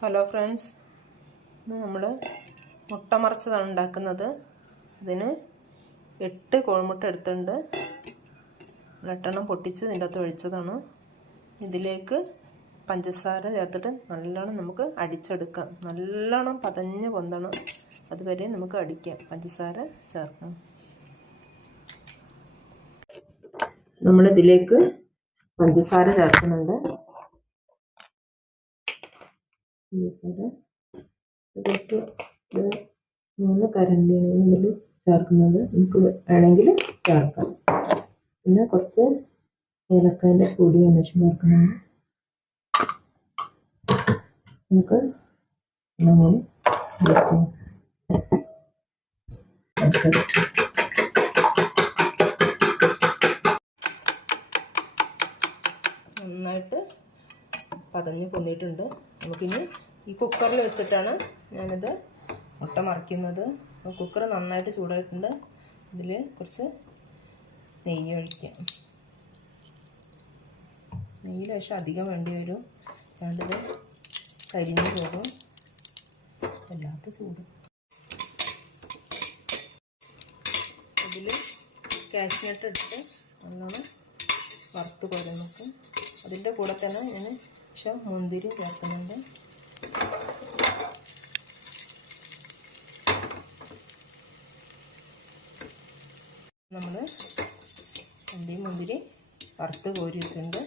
Hello friends ഇന്ന് നമ്മൾ മുട്ട മറച്ചതാണ് ഉണ്ടാക്കുന്നത്. അതിന് എട്ട് കോഴിമുട്ട എടുത്തിട്ടുണ്ട്. എട്ടെണ്ണം പൊട്ടിച്ച് ഇതിന്റെ അകത്ത് ഒഴിച്ചതാണ്. ഇതിലേക്ക് പഞ്ചസാര ചേർത്തിട്ട് നല്ലോണം നമുക്ക് അടിച്ചെടുക്കാം. നല്ലോണം പതഞ്ഞ് പൊന്തണം. അതുവരെ നമുക്ക് അടിക്കാം. പഞ്ചസാര ചേർക്കാം. നമ്മളിതിലേക്ക് പഞ്ചസാര ചേർക്കുന്നുണ്ട്. പഞ്ചസാര കുറച്ച് മൂന്ന് ഇതിൽ ചേർക്കുന്നത് നമുക്ക് വേണമെങ്കിൽ ചേർക്കാം. പിന്നെ കുറച്ച് ഏലക്കായന്റെ പൊടി അന്വേഷിച്ച് ചേർക്കുന്നുണ്ട് നമുക്ക് നമ്മൾ ഇളക്കാം. പതഞ്ഞ് പൊന്നിയിട്ടുണ്ട്. നമുക്കിനി ഈ കുക്കറിൽ വെച്ചിട്ടാണ് ഞാനിത് മുട്ട മറിക്കുന്നത്. കുക്കർ നന്നായിട്ട് ചൂടായിട്ടുണ്ട്. ഇതിൽ കുറച്ച് നെയ്യ് ഒഴിക്കാം. നെയ്യിൽ പക്ഷെ അധികം വേണ്ടി വരും. ഞാനിത് കരിഞ്ഞു പോകും. വല്ലാത്ത ചൂട്. അതിൽ കാഷ്നട്ട് ഇട്ടിട്ട് നല്ലോണം വറുത്ത് കോരി നോക്കും. അതിന്റെ കൂടെ തന്നെ ഞാൻ ശേഷം മുന്തിരി ചേർക്കുന്നുണ്ട്. നമ്മൾ അണ്ടി മുന്തിരി വറുത്ത് കോരിയിട്ടുണ്ട്.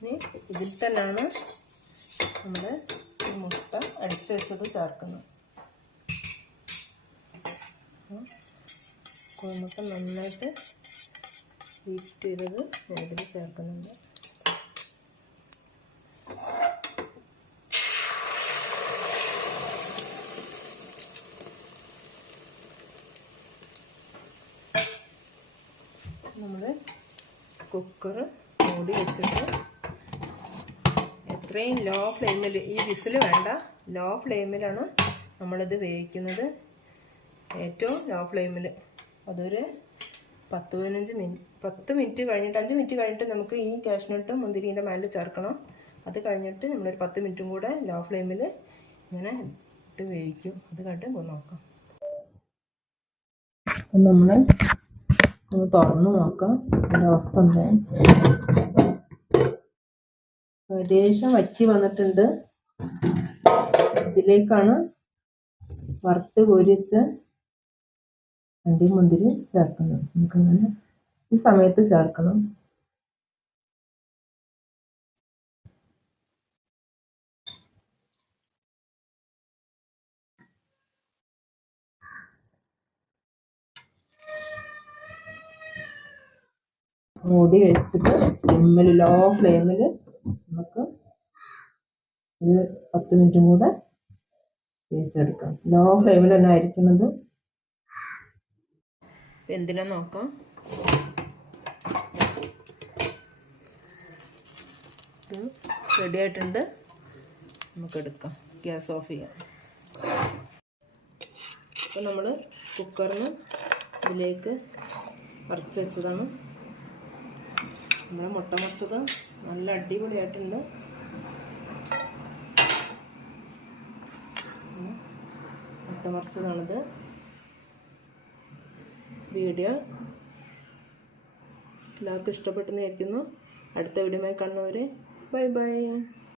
ഇനി ഇതിൽ തന്നെയാണ് നമ്മൾ മുട്ട അടിച്ച് വെച്ചത് ചേർക്കുന്നത്. കോഴിമുട്ട നന്നായിട്ട് ബീറ്റ് ചെയ്തത് ഇതിൽ ചേർക്കുന്നുണ്ട്. നമ്മൾ കുക്കർ മൂടി വെച്ചിട്ട് എത്രയും ലോ ഫ്ലെയിമിൽ ഈ വിസിൽ വേണ്ട ലോ ഫ്ലെയിമിലാണ് നമ്മളിത് വേവിക്കുന്നത്. ഏറ്റവും ലോ ഫ്ലെയിമിൽ അതൊരു പത്ത് പതിനഞ്ച് മിനിറ്റ് പത്ത് മിനിറ്റ് കഴിഞ്ഞിട്ട് അഞ്ച് മിനിറ്റ് കഴിഞ്ഞിട്ട് നമുക്ക് ഈ കാഷ്നട്ടും മുന്തിരിന്റെ മേലിൽ ചേർക്കണം. അത് കഴിഞ്ഞിട്ട് നമ്മളൊരു പത്ത് മിനിറ്റും കൂടെ ലോ ഫ്ലെയിമിൽ ഇങ്ങനെ ഇട്ട് വേവിക്കും. അത് കണ്ടിട്ട് നോക്കാം. നമ്മൾ ഒന്ന് തുറന്നു നോക്കാം. അതിന്റെ അവസ്ഥ എന്താണ് ഏകദേശം വറ്റി വന്നിട്ടുണ്ട്. ഇതിലേക്കാണ് വറുത്ത് കോരിച്ച് അണ്ടി മുന്തിരി ചേർക്കുന്നത്. നമുക്കങ്ങനെ ഈ സമയത്ത് ചേർക്കണം. മൂടി വെച്ചിട്ട് സിമ്മിൽ ലോ ഫ്ലെയിമിൽ നമുക്ക് ഒരു പത്ത് മിനിറ്റും കൂടെ വേവിച്ചെടുക്കാം ലോ ഫ്ലെയിമിൽ തന്നെ ആയിരിക്കുന്നത്. എന്തിനാ നോക്കാം? ഇത് റെഡി ആയിട്ടുണ്ട്. നമുക്ക് എടുക്കാം. ഗ്യാസ് ഓഫ് ചെയ്യാം. അപ്പോൾ നമ്മൾ കുക്കറിന് ഇതിലേക്ക് വറച്ച് വെച്ചതാണ്. നമ്മുടെ മുട്ട മുറിച്ചത് നല്ല അടിപൊളിയായിട്ടുണ്ട്. മുട്ട മുറിച്ചതാണിത്. വീഡിയോ എല്ലാവർക്കും ഇഷ്ടപ്പെട്ടെന്നായിരിക്കുന്നു അടുത്ത വീഡിയോമായി കാണുന്നവരെ ബൈ ബൈ.